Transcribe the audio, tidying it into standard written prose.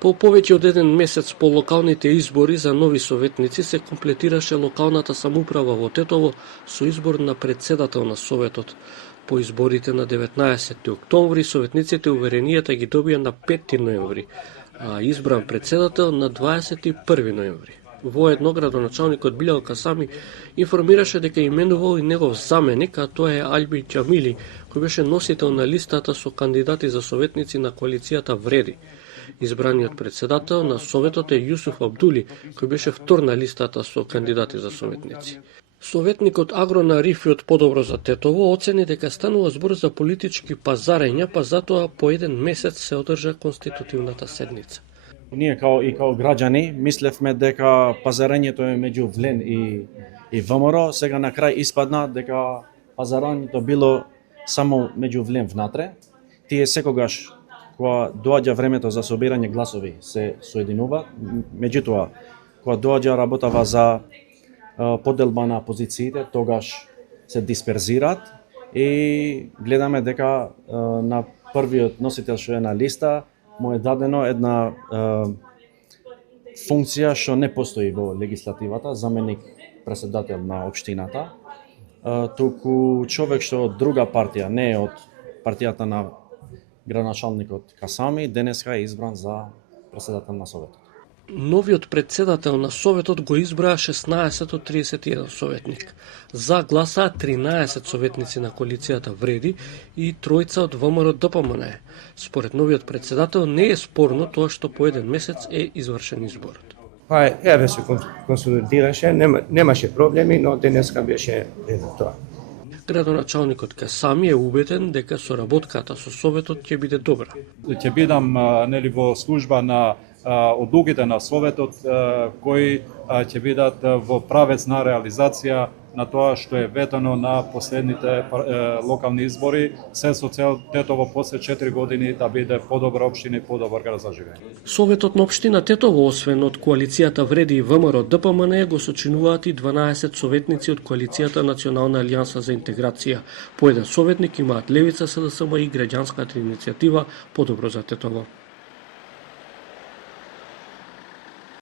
По повеќе од еден месец по локалните избори за нови советници се комплетираше локалната самоуправа во Тетово со избор на председател на Советот. По изборите на 19 октомври советниците уверенијата ги добија на 5 ноември, а избран председател на 21 ноември. Воедно градоначалникот Билјал Касами информираше дека именувал и негов заменик, а тоа е Альби Џамили, кој беше носител на листата со кандидати за советници на коалицијата Вреди. Избраниот председател на Советот е Јусуф Абдули, кој беше втор на листата со кандидати за советници. Советникот Агрона Рифи од Подобро за Тетово оцени дека станува збор за политички пазарења, па затоа по еден месец се одржа конститутивната седница. Ние као граѓани мислевме дека пазарењето е меѓу ВЛЕН и ВМРО, сега на крај испадна дека пазарењето било само меѓу ВЛЕН внатре. Тие секогаш кога доаѓа времето за собирање гласови се соединуваат, меѓутоа кога доаѓа работава за поделба на позициите, тогаш се дисперзираат и гледаме дека на првиот носител што е на листа му е дадено една функција што не постои во легислативата, заменик председател на општината, туку човек што од друга партија, не од партијата на градоначалникот Касами, денеска е избран за председател на Советот. Новиот председател на Советот го избраа 16 од 31 советник. За гласаа 13 советници на коалицијата Вреди и тројца од ВМРО ДПМН. Според новиот председател не е спорно тоа што по еден месец е извршен изборот. Еве се консолидираше, немаше проблеми, но денеска беше тоа. Градоначалникот Касами е убеден дека соработката со Советот ќе биде добра. Ќе бидам во служба на одлуките на Советот кои ќе бидат во правец на реализација на тоа што е ветено на последните локални избори, се со цел Тетово после 4 години да биде подобра општина и подобар град за живење. Советот на општина Тетово, освен од коалицијата Вреди и ВМРО ДПМН, го сочинуваат и 12 советници од коалицијата Национална алијанса за интеграција. По еден советник имаат Левица, СДСМ и граѓанската иницијатива Подобро за Тетово.